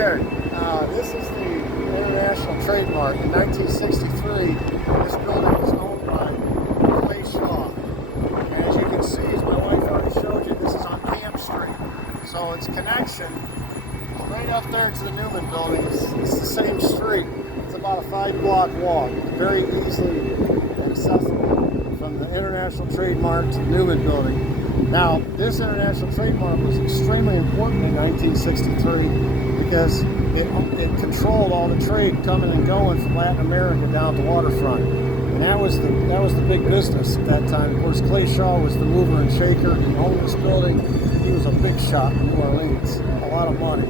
Okay, this is the International Trade Mart. In 1963, this building was owned by Clay Shaw. And as you can see, as my wife already showed you, this is on Camp Street. So its connection right up there to the Newman building is the same street. It's about a 5-block walk, very easily accessible from the International Trade Mart to the Newman building. Now, this International Trade Mart was extremely important in 1963 because it controlled all the trade coming and going from Latin America down the waterfront. And that was the big business at that time. Of course, Clay Shaw was the mover and shaker. He owned this building. He was a big shot in New Orleans. A lot of money.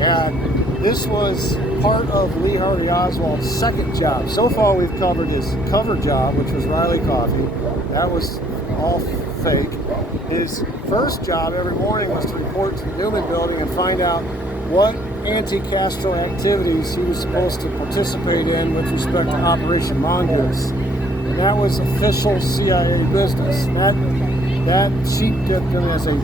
And this was part of Lee Harvey Oswald's second job. So far, we've covered his cover job, which was Riley Coffee. That was all fake. His first job every morning was to report to the Newman building and find out what anti-Castro activities he was supposed to participate in with respect to Operation Mongoose. And that was official CIA business. That sheep-dipped him as an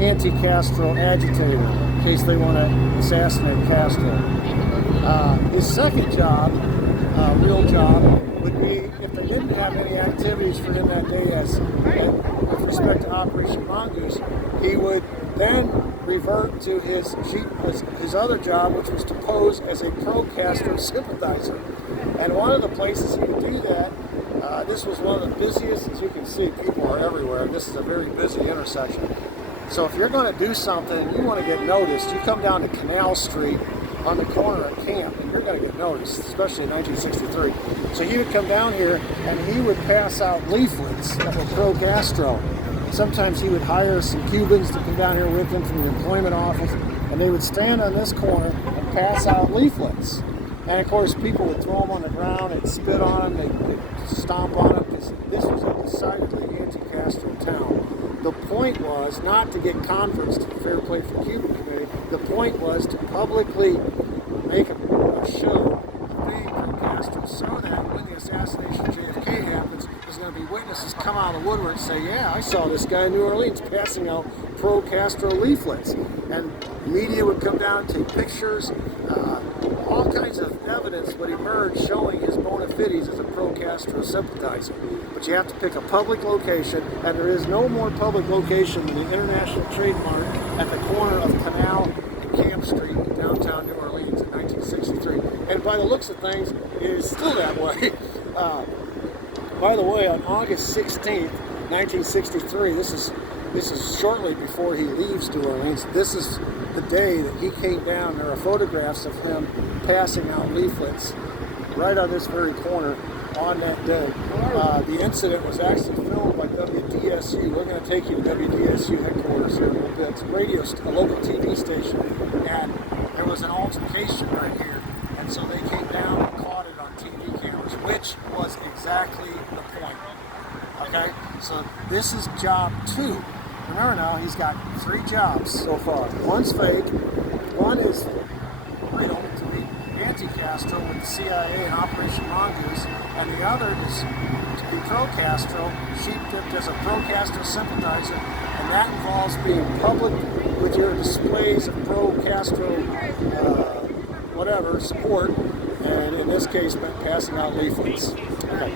anti-Castro agitator in case they want to assassinate Castro. His second job, real job, would be if they didn't have any activities for him that day with respect to Operation Mongoose, he would then revert to his other job, which was to pose as a pro-Castro sympathizer. And one of the places he would do that, this was one of the busiest, as you can see, people are everywhere. This is a very busy intersection. So if you're going to do something, you want to get noticed, you come down to Canal Street on the corner of Camp, and you're going to get noticed, especially in 1963. So he would come down here, and he would pass out leaflets that were pro-Castro. Sometimes he would hire some Cubans to come down here with him from the employment office, and they would stand on this corner and pass out leaflets. And of course, people would throw them on the ground, they'd spit on them, they'd stomp on them. This was a decidedly anti-Castro town. The point was not to get converts to the Fair Play for Cuba Committee. The point was to publicly make a show of being pro-Castro so that when the assassination of JFK happens, there's going to be witnesses come out of the woodwork and say, yeah, I saw this guy in New Orleans passing out pro-Castro leaflets. And the media would come down and take pictures. All kinds of evidence would emerge showing his bona fides as a pro-Castro sympathizer. But you have to pick a public location, and there is no more public location than the International Trade Mart at the corner of Canal and Camp Street in downtown New Orleans in 1963. And by the looks of things, it is still that way. By the way, on August 16th, 1963, this is shortly before he leaves New Orleans. This is the day that he came down. There are photographs of him passing out leaflets right on this very corner on that day. The incident was actually filmed by WDSU. We're going to take you to WDSU headquarters here in a little bit. It's a local TV station, and there was an altercation right here, and so they came down and caught it on TV cameras, which was exactly the point. Okay, so this is job 2. Remember now, he's got 3 jobs so far. One's fake, one is real, to be anti-Castro with the CIA and Operation Mongoose, and the other is to be pro-Castro, sheep-dipped as a pro-Castro sympathizer, and that involves being public with your displays of pro-Castro, whatever, support, and in this case, passing out leaflets. Okay.